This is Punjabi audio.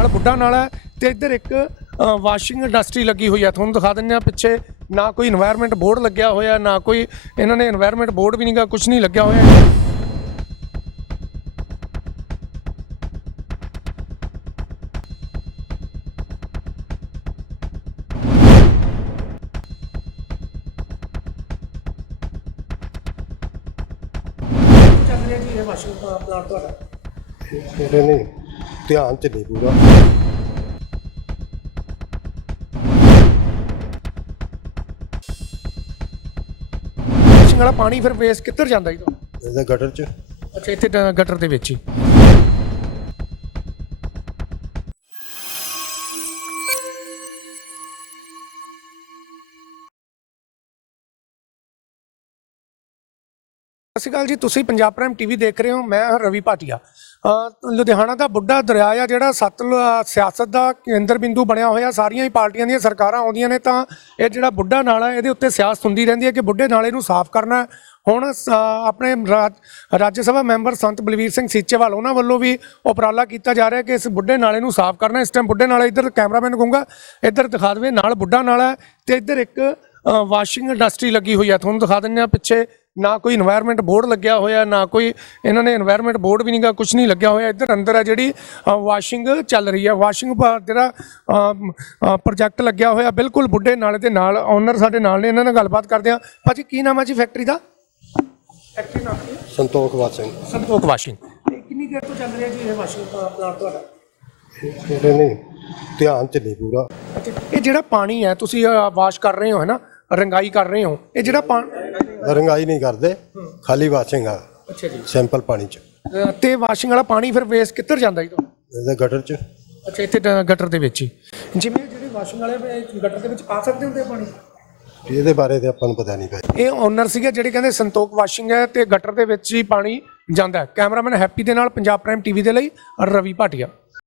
ਨਾਲ ਬੁੱਢਾ ਨਾਲ ਹੈ ਤੇ ਇੱਧਰ ਇੱਕ ਵਾਸ਼ਿੰਗ ਇੰਡਸਟਰੀ ਲੱਗੀ ਹੋਈ ਹੈ। ਤੁਹਾਨੂੰ ਦਿਖਾ ਦਿੰਦੇ ਆ ਪਿੱਛੇ ਨਾ ਕੋਈ এনवायरमेंट ਬੋਰਡ ਲੱਗਿਆ ਹੋਇਆ ਨਾ ਕੋਈ ਇਹਨਾਂ ਨੇ এনवायरमेंट ਬੋਰਡ ਵੀ ਨਹੀਂਗਾ ਕੁਝ ਨਹੀਂ ਲੱਗਿਆ ਹੋਇਆ। ਇਹ ਵਾਸ਼ਿੰਗ ਪਲਾਂਟ ਤੁਹਾਡਾ। ਨਹੀਂ ਧਿਆਨ ਚ ਨਹੀਂ ਪੂਰਾ। ਵਾਲਾ ਪਾਣੀ ਫਿਰ ਵੇਸਟ ਕਿੱਧਰ ਜਾਂਦਾ ਜੀ? ਇਹਦੇ ਗਟਰ ਚ। ਅੱਛਾ ਇੱਥੇ ਗਟਰ ਦੇ ਵਿੱਚ ਹੀ। ਸਤਿ ਸ਼੍ਰੀ ਅਕਾਲ ਜੀ, ਤੁਸੀਂ ਪੰਜਾਬ ਪ੍ਰਾਈਮ ਟੀਵੀ ਦੇਖ ਰਹੇ ਹੋ, ਮੈਂ ਰਵੀ ਭਾਟੀਆ। ਲੁਧਿਆਣਾ ਦਾ ਬੁੱਢਾ ਦਰਿਆ ਆ ਜਿਹੜਾ ਸੱਤ ਅਹ ਸਿਆਸਤ ਦਾ ਕੇਂਦਰ ਬਿੰਦੂ ਬਣਿਆ ਹੋਇਆ, ਸਾਰੀਆਂ ਹੀ ਪਾਰਟੀਆਂ ਦੀਆਂ ਸਰਕਾਰਾਂ ਆਉਂਦੀਆਂ ਨੇ, ਤਾਂ ਇਹ ਜਿਹੜਾ ਬੁੱਢਾ ਨਾਲਾ, ਇਹਦੇ ਉੱਤੇ ਸਿਆਸਤ ਹੁੰਦੀ ਰਹਿੰਦੀ ਹੈ ਕਿ ਬੁੱਢੇ ਨਾਲੇ ਨੂੰ ਸਾਫ਼ ਕਰਨਾ ਹੁਣ, ਸ- ਆਪਣੇ ਰਾਜ- ਰਾਜ ਸਭਾ ਮੈਂਬਰ ਸੰਤ ਬਲਵੀਰ ਸਿੰਘ ਸੀਚੇਵਾਲ, ਉਹਨਾਂ ਵੱਲੋਂ ਵੀ ਉਪਰਾਲਾ ਕੀਤਾ ਜਾ ਰਿਹਾ ਕਿ ਇਸ ਬੁੱਢੇ ਨਾਲੇ ਨੂੰ ਸਾਫ਼ ਕਰਨਾ ਇਸ ਟਾਈਮ ਬੁੱਢੇ ਨਾਲੇ ਇੱਧਰ ਕੈਮਰਾਮੈਨ ਕਹੂੰਗਾ, ਇੱਧਰ ਦਿਖਾ ਦੇਵੇ, ਨਾਲ ਬੁੱਢਾ ਨਾਲਾ ਹੈ ਤੇ ਇੱਧਰ ਇੱਕ ਵਾਸ਼ਿੰਗ ਇੰਡਸਟਰੀ ਲੱਗੀ ਹੋਈ ਹੈ। ਤੁਹਾਨੂੰ ਦਿਖਾ ਦਿੰਦੇ ਆ ਪਿੱਛੇ ਨਾ ਕੋਈ এনवायरमेंट ਬੋਰਡ ਲੱਗਿਆ ਹੋਇਆ ਨਾ ਕੋਈ ਇਹਨਾਂ ਨੇ এনवायरमेंट ਬੋਰਡ ਵੀ ਨਹੀਂਗਾ ਕੁਝ ਨਹੀਂ ਲੱਗਿਆ ਹੋਇਆ। ਇੱਧਰ ਅੰਦਰ ਆ ਜਿਹੜੀ ਵਾਸ਼ਿੰਗ ਚੱਲ ਰਹੀ ਹੈ ਵਾਸ਼ਿੰਗ ਜਿਹੜਾ ਪ੍ਰੋਜੈਕਟ ਲੱਗਿਆ ਹੋਇਆ ਬਿਲਕੁਲ ਬੁੱਢੇ ਨਾਲੇ ਦੇ ਨਾਲ ਓਨਰ ਸਾਡੇ ਨਾਲ ਨੇ ਇਹਨਾਂ ਨਾਲ ਗੱਲਬਾਤ ਕਰਦੇ ਆ। ਭਾਜੀ ਕੀ ਨਾਮ ਆ ਜੀ ਫੈਕਟਰੀ ਦਾ? ਫੈਕਟਰੀ ਨਾਮ ਸੰਤੋਖ ਵਾਸ਼ਿੰਗ ਸੰਤੋਖ ਵਾਸ਼ਿੰਗ। ਕਿੰਨੀ ਦੇਰ ਤੋਂ ਚੱਲ ਰਿਹਾ ਜੀ ਇਹ ਵਾਸ਼ਿੰਗ ਪਲਾਂਟ ਤੁਹਾਡਾ? ਨਹੀਂ ਧਿਆਨ ਚ ਨਹੀਂ ਪੂਰਾ। ਇਹ ਜਿਹੜਾ ਪਾਣੀ ਹੈ ਤੁਸੀਂ ਵਾਸ਼ ਕਰ ਰਹੇ ਹੋ ਹੈ ਨਾ? ਰੰਗਾਈ ਕਰ ਰਹੇ ਹੋ? ਇਹ ਜਿਹੜਾ ਪਾਣੀ ਰੰਗਾਈ ਨਹੀਂ ਕਰਦੇ ਖਾਲੀ ਵਾਸ਼ਿੰਗ ਆ। ਅੱਛਾ ਜੀ। ਸਿੰਪਲ ਪਾਣੀ ਚ। ਅ, ਤੇ ਵਾਸ਼ਿੰਗ ਵਾਲਾ ਪਾਣੀ ਫਿਰ ਵੇਸਟ ਕਿੱਧਰ ਜਾਂਦਾ ਜੀ ਤੁਹਾਡਾ? ਇਹਦੇ ਗਟਰ ਚ। ਅੱਛਾ ਇੱਥੇ ਡ- ਗਟਰ ਦੇ ਵਿੱਚ ਹੀ। ਜਿਵੇਂ ਜਿਹੜੇ ਵਾਸ਼ਿੰਗ ਵਾਲੇ ਵੇ ਗਟਰ ਦੇ ਵਿੱਚ ਪਾ ਸਕਦੇ ਹੁੰਦੇ ਆ ਪਾਣੀ? ਇਹਦੇ ਬਾਰੇ ਤੇ ਆਪਾਂ ਨੂੰ ਪਤਾ ਨਹੀਂ ਭਾਈ। ਇਹ ਓਨਰ ਸੀਗੇ ਜਿਹੜੇ ਕਹਿੰਦੇ ਸੰਤੋਖ ਵਾਸ਼ਿੰਗ ਹੈ ਤੇ ਗਟਰ ਦੇ ਵਿੱਚ ਹੀ ਪਾਣੀ ਜਾਂਦਾ ਹੈ। ਕੈਮਰਾਮੈਨ ਹੈਪੀ ਦੇ ਨਾਲ ਪੰਜਾਬ ਪ੍ਰਾਈਮ ਟੀਵੀ ਦੇ ਲਈ ਰਵੀ ਭਾਟੀਆ।